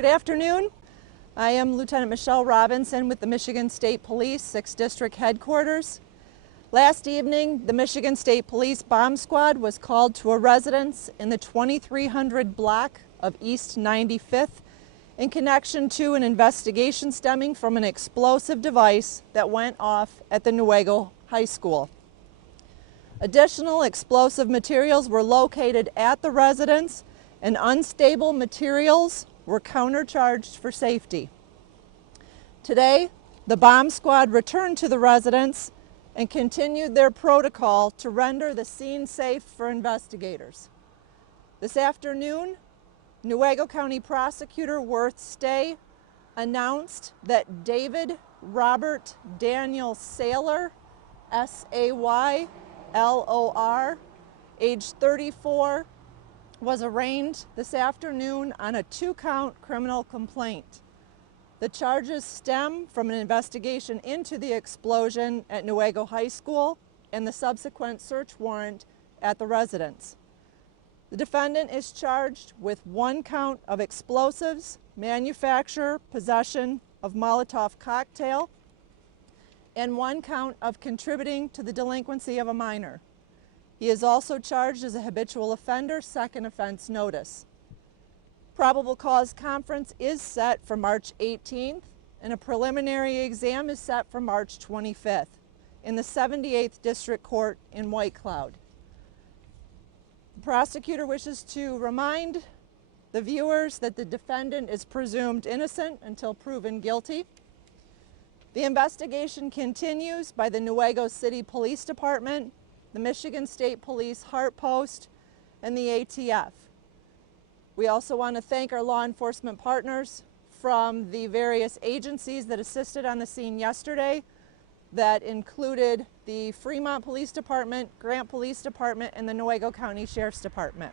Good afternoon. I am Lieutenant Michelle Robinson with the Michigan State Police 6th District Headquarters. Last evening, the Michigan State Police Bomb Squad was called to a residence in the 2300 block of East 95th in connection to an investigation stemming from an explosive device that went off at the Newaygo High School. Additional explosive materials were located at the residence, and unstable materials were countercharged for safety. Today, the bomb squad returned to the residence and continued their protocol to render the scene safe for investigators. This afternoon, Newaygo County Prosecutor Worth Stay announced that David Robert Daniel Saylor, S-A-Y-L-O-R, age 34, was arraigned this afternoon on a 2-count criminal complaint. The charges stem from an investigation into the explosion at Newaygo High School and the subsequent search warrant at the residence. The defendant is charged with 1 count of explosives, manufacture, possession of Molotov cocktail, and 1 count of contributing to the delinquency of a minor. He is also charged as a habitual offender, second offense notice. Probable cause conference is set for March 18th, and a preliminary exam is set for March 25th in the 78th District Court in White Cloud. The prosecutor wishes to remind the viewers that the defendant is presumed innocent until proven guilty. The investigation continues by the Newaygo City Police Department, the Michigan State Police Heart Post, and the ATF. We also want to thank our law enforcement partners from the various agencies that assisted on the scene yesterday. That included the Fremont Police Department, Grant Police Department, and the Newaygo County Sheriff's Department.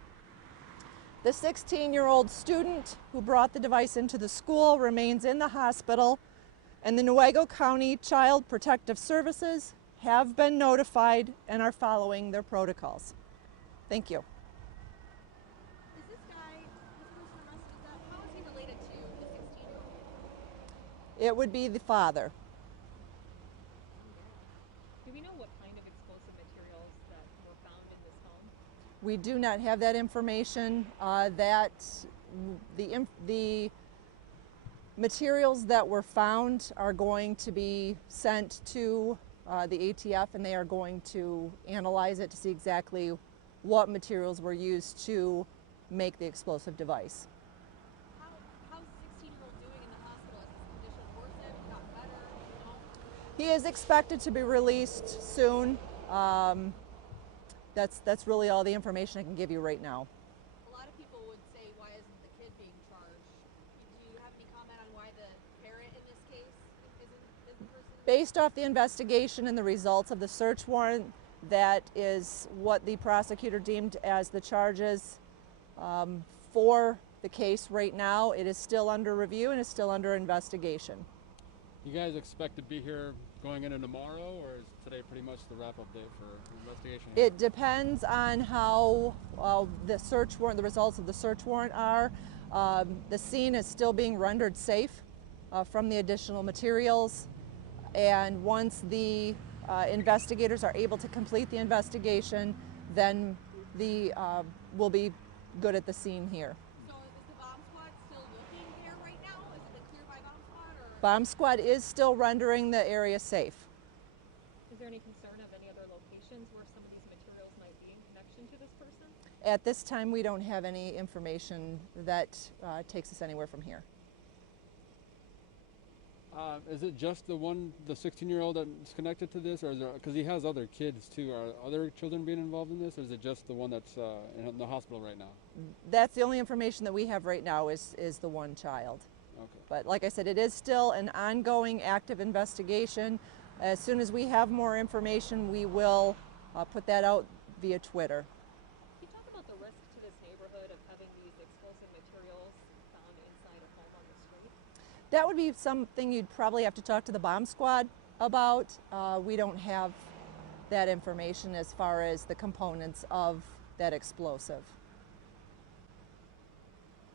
The 16-year-old student who brought the device into the school remains in the hospital, and the Newaygo County Child Protective Services have been notified and are following their protocols. Thank you. Is this guy, this person arrested, how is he related to the 16-year-old? It would be the father. Do we know what kind of explosive materials that were found in this home? We do not have that information. The materials that were found are going to be sent to the ATF, and they are going to analyze it to see exactly what materials were used to make the explosive device. How's the 16-year-old doing in the hospital? Is his condition worsened? Got better? No? He is expected to be released soon. That's really all the information I can give you right now. A lot of people would say, why isn't the kid being charged? Do you have any comment on why the parent in this case isn't the person? Based off the investigation and the results of the search warrant, that is what the prosecutor deemed as the charges for the case right now. It is still under review and is still under investigation. You guys expect to be here going into tomorrow, or is today pretty much the wrap-up date for the investigation? It depends on how the search warrant, the results of the search warrant are. The scene is still being rendered safe from the additional materials, and once the investigators are able to complete the investigation, then we'll be good at the scene here. So is the bomb squad still looking here right now? Is it clear by bomb squad? Or? Bomb squad is still rendering the area safe. Is there any concern of any other locations where some of these materials might be in connection to this person? At this time, we don't have any information that takes us anywhere from here. Is it just the 16-year-old that's connected to this, or is there, because he has other kids too, are other children being involved in this, or is it just the one that's in the hospital right now? That's the only information that we have right now is the 1 child. Okay. But like I said, it is still an ongoing active investigation. As soon as we have more information, we will put that out via Twitter. Can you talk about the risk to this neighborhood of having these explosive materials found inside a home on the street? That would be something you'd probably have to talk to the bomb squad about. We don't have that information as far as the components of that explosive.